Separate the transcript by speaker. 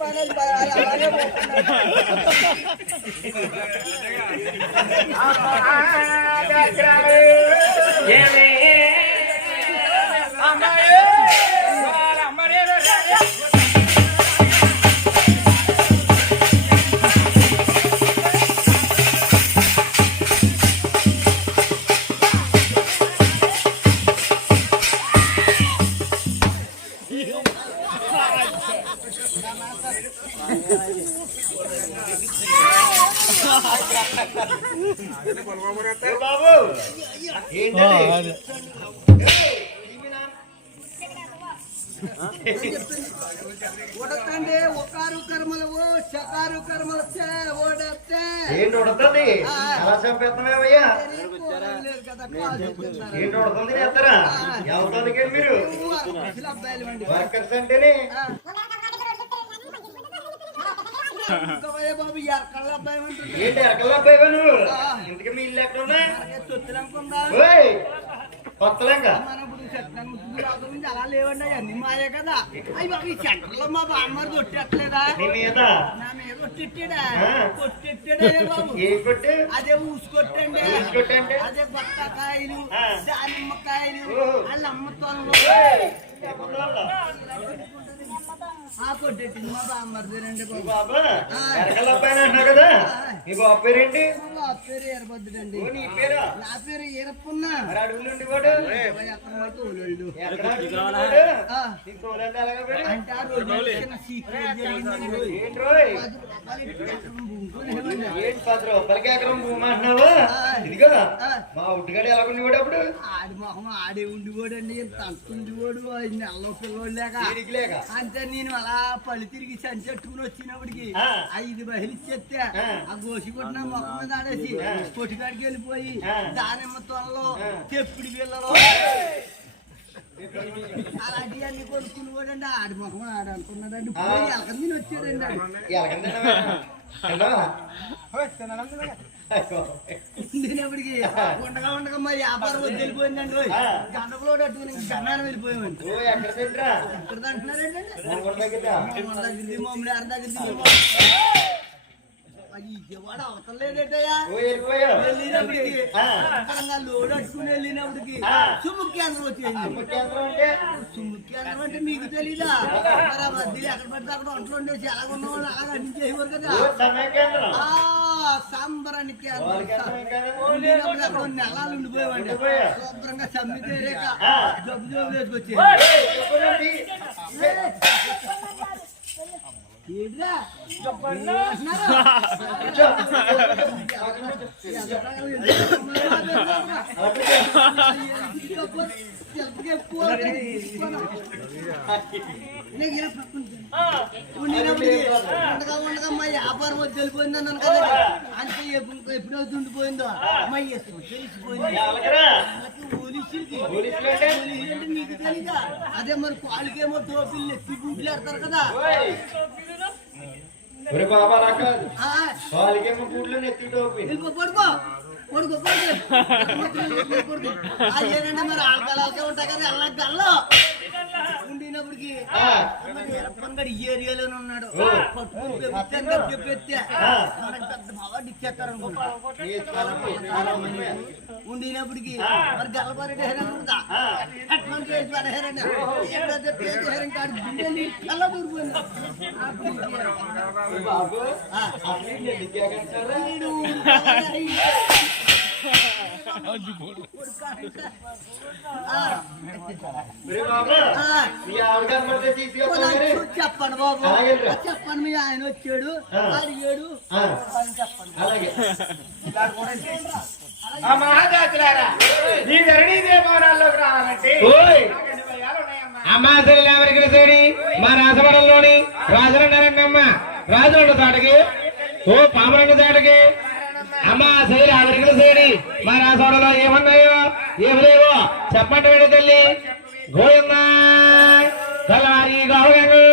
Speaker 1: పాటలు పాడాలి అలాగే
Speaker 2: బాబు.
Speaker 1: ఉడకండి ఒకారు కర్మలు ఓ చకారు కర్మలు చే, ఓడెత్తే.
Speaker 2: ఏంటి ఉడుతుంది అలా. ఏంటి చేస్తారా ఎవరికి మీరు. వర్కర్స్ అంటేనే.
Speaker 1: బాబు అబ్బాయి అంటుంది
Speaker 2: ఏంటి ఎరకల్లా పోయివా నువ్వు? ఇంతకీ మీ ఇల్లు ఎక్కడ ఉన్నా
Speaker 1: అలా లేవండి అన్ని మాయే కదా. ఈ మా బామ్మది కొట్టట్లేదా?
Speaker 2: నీ మీద?
Speaker 1: నా మీద కొట్టిట్టాడా?
Speaker 2: ఆ.
Speaker 1: కొట్టిట్టాడే బాబు.
Speaker 2: ఏం కొట్టు?
Speaker 1: అదే ఊసుకొట్టండి.
Speaker 2: ఊసుకొట్టండి?
Speaker 1: అదే బత్తాకాయలు
Speaker 2: ఆ.
Speaker 1: దానిమ్మకాయలు. వాళ్ళ కొట్టెట్టింది మా బామ్మర్దేనండి బాబు.
Speaker 2: బాబు అంటున్నావు కదా? బాబు
Speaker 1: మా బాబు పేరు ఏర్పద్దుడండి
Speaker 2: ఓ, నీ పేరు?
Speaker 1: ఈరప్పున్నా. అంటే ఆ రోజు చిన్న సీక్రెట్ జరిగిందండి పది ఆడి మొహం ఆడే ఉండిపోడండి. ఉండిపోడు ఐదు నెలలో పిల్లోడు లేక. అంతే నేను అలా పళ్ళు తిరిగి సంచెట్టుకుని వచ్చినప్పటికి
Speaker 2: ఆ.
Speaker 1: ఐదు బహిలు
Speaker 2: ఆ.
Speaker 1: ఆ గోసి కొట్టిన మొహం మీద ఆడేసి
Speaker 2: ఆ.
Speaker 1: కొట్టుకాడికి వెళ్ళిపోయి. దానిమ్మ తొనలో
Speaker 2: ఆ.
Speaker 1: తెప్పుడు పిల్లలో అలాంటివి అన్ని కొనుక్కుని కూడా ఆడి మొహం ఆడ అనుకున్నాడండి.
Speaker 2: ఆ.
Speaker 1: పోయి ఎలక మీద వచ్చాడండి.
Speaker 2: హలో
Speaker 1: తినేప్పటికి ఉండగా ఉండగా మా వ్యాపారం వెళ్ళిపోయిందండి. గంటకులో అట్టుకుని గన్నారం వెళ్ళిపోయామండి.
Speaker 2: ఎక్కడ
Speaker 1: అంటున్నారండి
Speaker 2: మొంగోడు దగ్గర.
Speaker 1: విజయవాడ అవసరం లేదేటయ్యా? వెళ్ళినప్పటికి లోడ్ అట్టుకుని వెళ్ళినప్పటికి. సుమ్ము కేంద్రం సుమ్ము అంటే? మీకు తెలీదా? మరి ఆ మధ్యలో ఎక్కడ పడితే అక్కడ వంటలు ఉండేసి ఎలా ఉన్న వాళ్ళు అలా అన్ని చేయవారు కదా? సాంబరాన్ని కేంద్రం అక్కడ నెలలు ఉండిపోయామండి
Speaker 2: ఉండిపోయా.
Speaker 1: శుభ్రంగా సమ్మి తేరేక. జబ్బు జబ్బు వేసుకొచ్చి
Speaker 2: చెప్పండి.
Speaker 1: ఏంట్రా
Speaker 2: కూర్చో.
Speaker 1: ఉండగా ఉండగా మా వ్యాపారం అన్నాను కదా అంటే ఎప్పుడు ఎప్పుడైతే ఉండిపోయిందో మా ఇష్టం తెలిసిపోయింది పోలీసులకి
Speaker 2: పోలీసులు అంటే?
Speaker 1: అదే మరి కాళ్ళకేమో టోపీలు ఎత్తి పెడతారు కదా.
Speaker 2: ఒరే బాబా అలా కాదు
Speaker 1: ఆ,
Speaker 2: వాళ్ళకేమో గుడ్లు నెత్తి టోపి
Speaker 1: పడుకో పడుకో పడుకో పడుకో అదేనండి మరి ఆడపిల్లలకే ఉంటాయి కదా అలా గల్లో ఈ ఏరియాలోనే ఉన్నాడు. పట్టుకుని కదా
Speaker 2: ఆ.
Speaker 1: మనకి పెద్ద బాగా ఇచ్చేస్తారు. ఉండినప్పటికి. మరి గల్లబారెడ్డి హెరన్ ఉందా?
Speaker 2: ఆ.
Speaker 1: అటువంటి చేసి వాడు హెరన్ కళ్ళ దూరిపోయింది
Speaker 2: ఈ మీ
Speaker 1: చెప్పండి బాబు చెప్పండి మీ ఆయన వచ్చాడు
Speaker 2: ఆ.
Speaker 1: అడిగాడు
Speaker 2: ఆ, అలాగే
Speaker 3: ఆ మహాజాతులారా ఈ ధరణి దేవాలయాల్లోకి రావాలంటే
Speaker 4: అమ్మాసరి లేవరికి సేడి మా రాసవరంలోని రాజులంటారండమ్మ రాజులంట ఓ పామరండ తాటకి అమ్మ సైరి ఆవరికి సేడి మా రాసవరంలో ఏమన్నాయో ఏమి లేవో చెప్పండి వీడి తల్లి. గోవిందా తలారి గౌరంగు